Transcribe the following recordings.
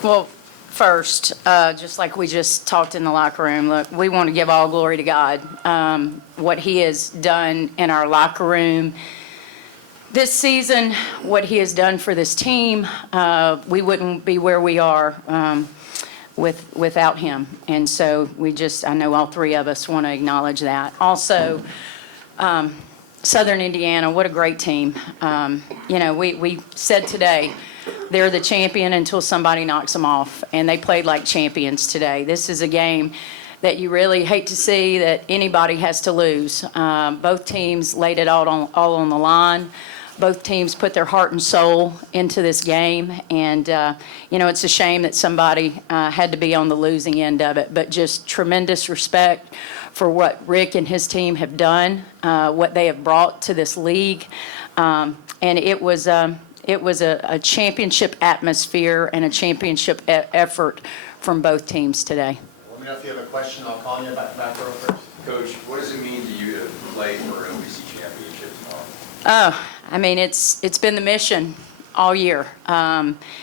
Well, first, just like we just talked in the locker room, look, we want to give all glory to God. What He has done in our locker room this season, what He has done for this team, we wouldn't be where we are without Him. And so I know all three of us want to acknowledge that. Also, Southern Indiana, what a great team. We said today, they're the champion until somebody knocks them off, and they played like champions today. This is a game that you really hate to see that anybody has to lose. Both teams laid it all on the line. Both teams put their heart and soul into this game, and it's a shame that somebody had to be on the losing end of it, but just tremendous respect for what Rick and his team have done, what they have brought to this league, and it was a championship atmosphere and a championship effort from both teams today. Let me know if you have a question. I'll call you back row first. Coach, what does it mean to you to play for an OVC championship tomorrow? It's been the mission all year.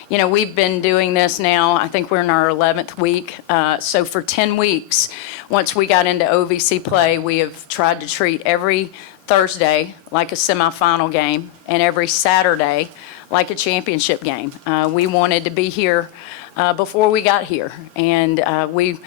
We've been doing this now, I think we're in our 11th week. So for 10 weeks, once we got into OVC play, we have tried to treat every Thursday like a semifinal game and every Saturday like a championship game. We wanted to be here before we got here, and we've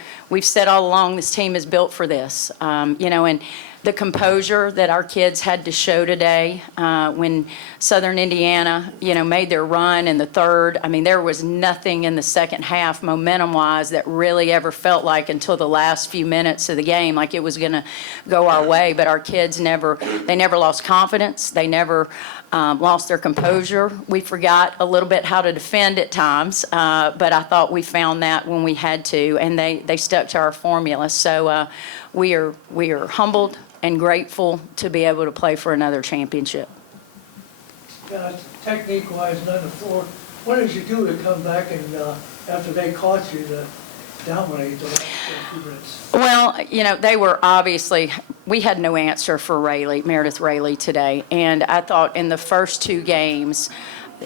said all along this team is built for this. And the composure that our kids had to show today when Southern Indiana, made their run in the third. I mean, there was nothing in the second half momentum-wise that really ever felt like until the last few minutes of the game like it was going to go our way. But our kids never lost confidence. They never lost their composure. We forgot a little bit how to defend at times, but I thought we found that when we had to, and they stuck to our formula. So we are humbled and grateful to be able to play for another championship. Technique-wise, on the floor, what did you do to come back and after they caught you to dominate the last few minutes? Well, they were obviously, we had no answer for Meredith Rayleigh today, and I thought in the first two games,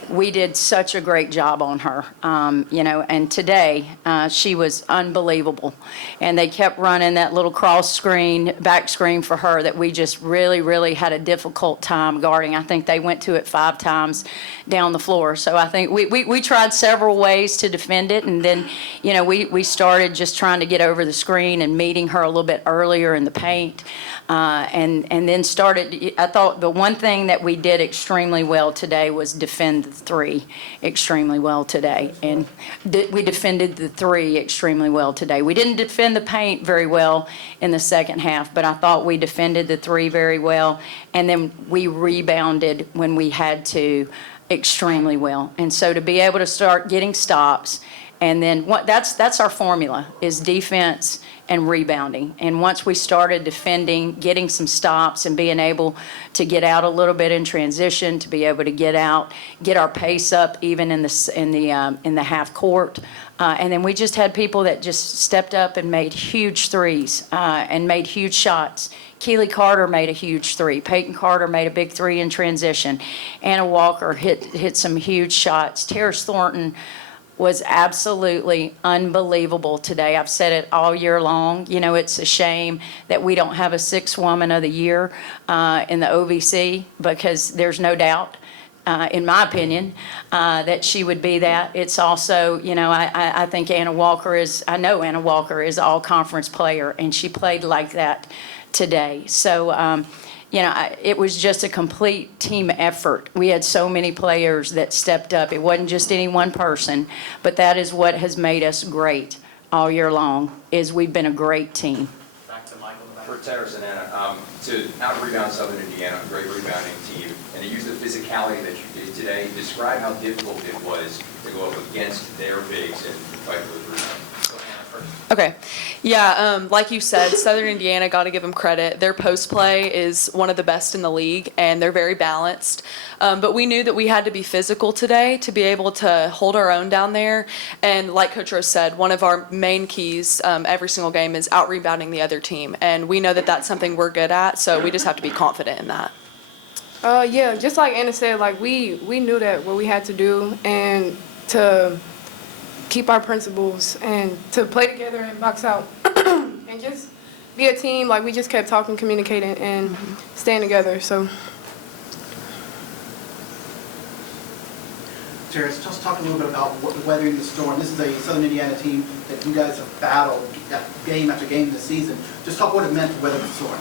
we did such a great job on her, and today she was unbelievable. And they kept running that little cross screen, back screen for her that we just really, really had a difficult time guarding. I think they went to it 5 times down the floor. So I think we tried several ways to defend it, and then, we started just trying to get over the screen and meeting her a little bit earlier in the paint. And then started, I thought the one thing that we did extremely well today was defend the three extremely well today. And we defended the three extremely well today. We didn't defend the paint very well in the second half, but I thought we defended the three very well. And then we rebounded when we had to extremely well. And so to be able to start getting stops, and then that's our formula, is defense and rebounding. And once we started defending, getting some stops, and being able to get out a little bit in transition, to be able to get our pace up even in the half court, and then we just had people that just stepped up and made huge threes and made huge shots. Keely Carter made a huge three. Peyton Carter made a big three in transition. Anna Walker hit some huge shots. Taris Thornton was absolutely unbelievable today. I've said it all year long. It's a shame that we don't have a 6th Woman of the Year in the OVC, because there's no doubt, in my opinion, that she would be that. It's also, I think I know Anna Walker is an all-conference player, and she played like that today. So, it was just a complete team effort. We had so many players that stepped up. It wasn't just any one person, but that is what has made us great all year long, is we've been a great team. Back to Michael. For Taris and Anna, to out-rebound Southern Indiana, a great rebounding team, and to use the physicality that you did today, describe how difficult it was to go up against their bigs and fight for the rebound. Okay. Yeah, like you said, Southern Indiana, got to give them credit. Their post play is one of the best in the league, and they're very balanced. But we knew that we had to be physical today to be able to hold our own down there. And like Coach Rose said, one of our main keys every single game is out-rebounding the other team. And we know that that's something we're good at, so we just have to be confident in that. Yeah, just like Anna said, we knew that what we had to do, and to keep our principles and to play together and box out and just be a team. Like, we just kept talking, communicating, and staying together. So. Taris, just talk a little bit about weathering the storm. This is a Southern Indiana team that you guys have battled game after game this season. Just talk what it meant to weather the storm.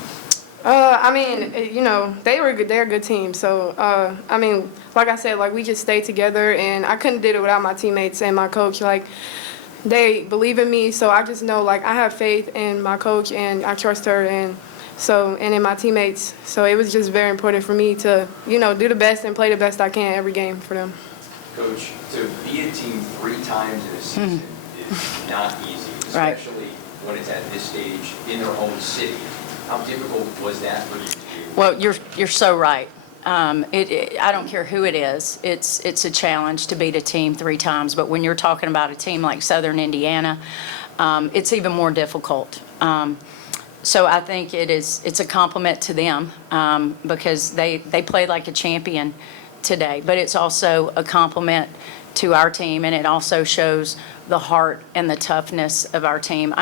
I mean, you know, they're a good team. So, I mean, like I said, like, we just stayed together, and I couldn't do it without my teammates and my coach. Like, they believe in me, so I just know, like, I have faith in my coach, and I trust her, and in my teammates. So it was just very important for me to, you know, do the best and play the best I can every game for them. Coach, to beat a team 3 times in a season is not easy, Right. especially when it's at this stage in their own city. How difficult was that for you to do? Well, you're so right. I don't care who it is. It's a challenge to beat a team 3 times. But when you're talking about a team like Southern Indiana, it's even more difficult. So I think it's a compliment to them because they played like a champion today. But it's also a compliment to our team, and it also shows the heart and the toughness of our team.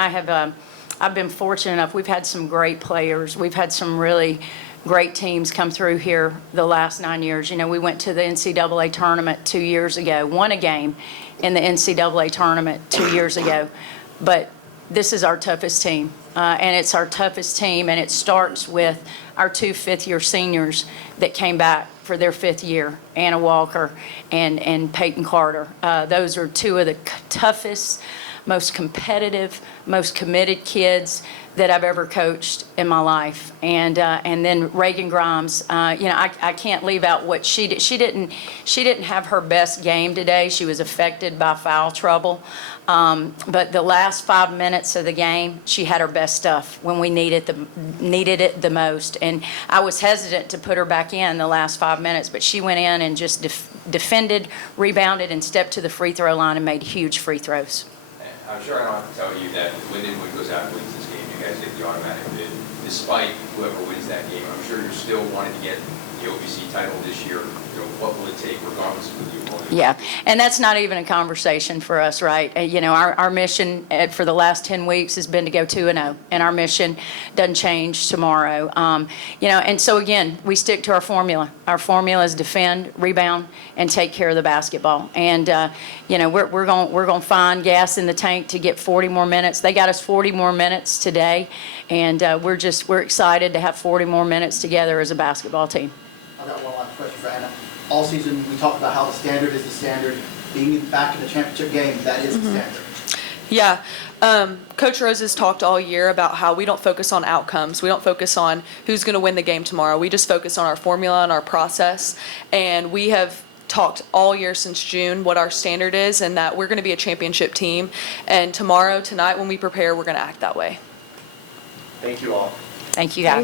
I've been fortunate enough. We've had some great players. We've had some really great teams come through here the last 9 years. You know, we went to the NCAA tournament 2 years ago, won a game in the NCAA tournament 2 years ago. But this is our toughest team, and it's our toughest team, and it starts with our 2 fifth-year seniors that came back for their 5th year, Anna Walker and Peyton Carter. Those are 2 of the toughest, most competitive, most committed kids that I've ever coached in my life. And then Reagan Grimes, you know, I can't leave out what she did. She didn't have her best game today. She was affected by foul trouble. But the last 5 minutes of the game, she had her best stuff when we needed it the most. And I was hesitant to put her back in the last 5 minutes, but she went in and just defended, rebounded, and stepped to the free throw line and made huge free throws. I'm sure I don't have to tell you that when Lindenwood goes out and wins this game, you guys get the automatic bid, despite whoever wins that game. I'm sure you're still wanting to get the OVC title this year. You know, what will it take, regardless of who the opponent is? Yeah, and that's not even a conversation for us, right? You know, our mission for the last 10 weeks has been to go 2-0, and our mission doesn't change tomorrow. You know, and so again, we stick to our formula. Our formula is defend, rebound, and take care of the basketball. And you know, we're going to find gas in the tank to get 40 more minutes. They got us 40 more minutes today, and we're excited to have 40 more minutes together as a basketball team. I've got one last question for Anna. All season, we talked about how the standard is the standard. Being back in the championship game, that is the standard. Yeah. Coach Rose has talked all year about how we don't focus on outcomes. We don't focus on who's going to win the game tomorrow. We just focus on our formula and our process. And we have talked all year since June what our standard is and that we're going to be a championship team. And tonight, when we prepare, we're going to act that way. Thank you all. Thank you, guys.